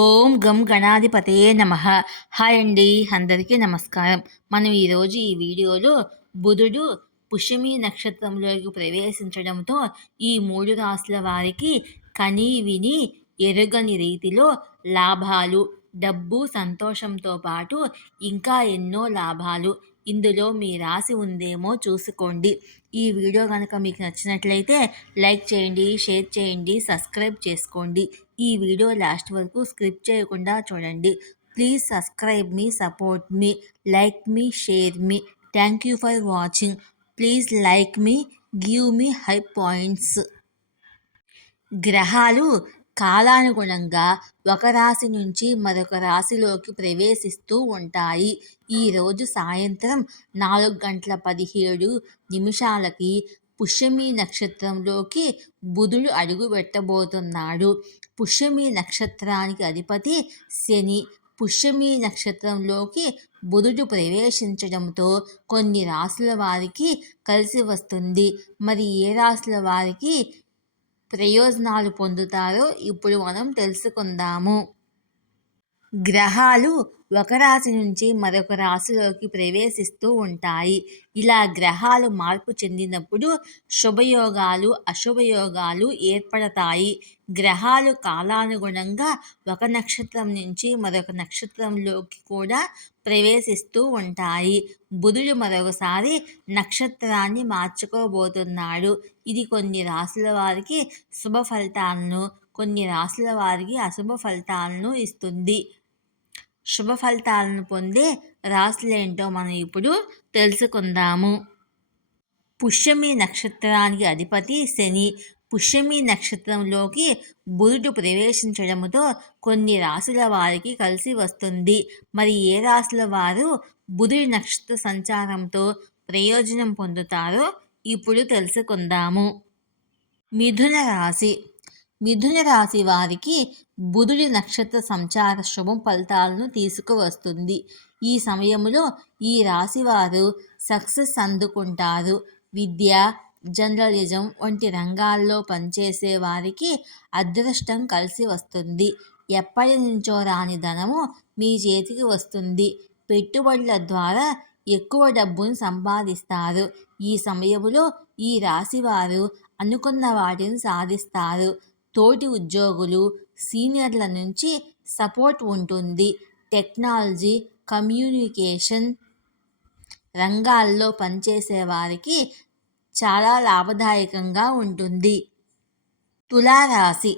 ఓం గం గణాధిపతయే నమ. హాయ్ అండి అందరికీ నమస్కారం. మనం ఈరోజు ఈ వీడియోలో బుధుడు పుష్యమి నక్షత్రంలోకి ప్రవేశించడంతో ఈ మూడు రాసుల వారికి కని విని ఎరుగని రీతిలో లాభాలు డబ్బు సంతోషంతో పాటు ఇంకా ఎన్నో లాభాలు. ఇందులో మీ రాసి ఉందేమో చూసుకోండి. ఈ వీడియో కనుక మీకు నచ్చినట్లయితే లైక్ చేయండి షేర్ చేయండి సబ్స్క్రైబ్ చేసుకోండి. ఈ వీడియో లాస్ట్ వరకు స్క్రిప్ట్ చేయకుండా చూడండి. Please subscribe me support me like me share me. Thank you for watching. Please like me give me high points. గ్రహాలు కాలానుగుణంగా ఒక రాశి నుంచి మరొక రాశిలోకి ప్రవేశిస్తూ ఉంటాయి. ఈరోజు సాయంత్రం నాలుగు గంటల పదిహేడు నిమిషాలకి పుష్యమి నక్షత్రంలోకి బుధుడు అడుగు పెట్టబోతున్నాడు. పుష్యమి నక్షత్రానికి అధిపతి శని. పుష్యమి నక్షత్రంలోకి బుధుడు ప్రవేశించడంతో కొన్ని రాసుల వారికి కలిసి వస్తుంది. మరి ఏ రాసుల వారికి ప్రయోజనాలు పొందుతారో ఇప్పుడు మనం తెలుసుకుందాము. గ్రహాలు ఒక రాశి నుంచి మరొక రాశిలోకి ప్రవేశిస్తూ ఉంటాయి. ఇలా గ్రహాలు మార్పు చెందినప్పుడు శుభయోగాలు అశుభయోగాలు ఏర్పడతాయి. గ్రహాలు కాలానుగుణంగా ఒక నక్షత్రం నుంచి మరొక నక్షత్రంలోకి కూడా ప్రవేశిస్తూ ఉంటాయి. బుధుడు మరొకసారి నక్షత్రాన్ని మార్చుకోబోతున్నాడు. ఇది కొన్ని రాశుల వారికి శుభ ఫలితాలను కొన్ని రాశుల వారికి అశుభ ఫలితాలను ఇస్తుంది. శుభ ఫలితాలను పొందే రాశులేంటో మనం ఇప్పుడు తెలుసుకుందాము. పుష్యమి నక్షత్రానికి అధిపతి శని. పుష్యమి నక్షత్రంలోకి బుధుడు ప్రవేశించడంతో కొన్ని రాసుల వారికి కలిసి వస్తుంది. మరి ఏ రాసుల వారు బుధుడి నక్షత్ర సంచారంతో ప్రయోజనం పొందుతారో ఇప్పుడు తెలుసుకుందాము. మిథున రాశి. మిథున రాశి వారికి బుధుడి నక్షత్ర సంచార శుభం ఫలితాలను తీసుకువస్తుంది. ఈ సమయంలో ఈ రాశి వారు సక్సెస్ అందుకుంటారు. విద్య జర్నలిజం వంటి రంగాల్లో పనిచేసే వారికి అదృష్టం కలిసి వస్తుంది. ఎప్పటి నుంచో రాని ధనము మీ చేతికి వస్తుంది. పెట్టుబడుల ద్వారా ఎక్కువ డబ్బును సంపాదిస్తారు. ఈ సమయంలో ఈ రాశివారు అనుకున్న వాటిని సాధిస్తారు. తోటి ఉద్యోగులు సీనియర్ల నుంచి సపోర్ట్ ఉంటుంది. టెక్నాలజీ కమ్యూనికేషన్ రంగాల్లో పనిచేసే వారికి చాలా లాభదాయకంగా ఉంటుంది. తులారాశి.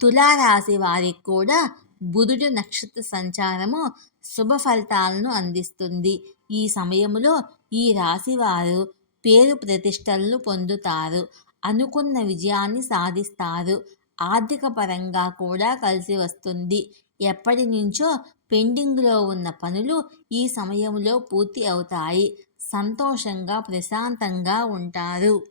తులారాశి వారికి కూడా బుధుడు నక్షత్ర సంచారము శుభ ఫలితాలను అందిస్తుంది. ఈ సమయంలో ఈ రాశి వారు పేరు ప్రతిష్టలను పొందుతారు. అనుకున్న విజయాన్ని సాధిస్తారు. ఆర్థిక పరంగా కూడా కలిసి వస్తుంది. ఎప్పటి నుంచో పెండింగ్లో ఉన్న పనులు ఈ సమయంలో పూర్తి అవుతాయి. సంతోషంగా ప్రశాంతంగా ఉంటారు.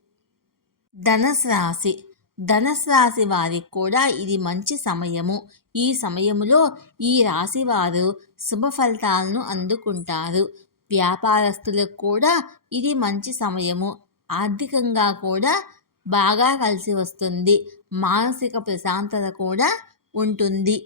ధనస్ రాశి. ధనస్ రాశి వారికి కూడా ఇది మంచి సమయము. ఈ సమయంలో ఈ రాశి వారు శుభ ఫలితాలను అందుకుంటారు. వ్యాపారస్తులకు కూడా ఇది మంచి సమయము. ఆర్థికంగా కూడా బాగా కలిసి వస్తుంది. మానసిక ప్రశాంతత కూడా ఉంటుంది.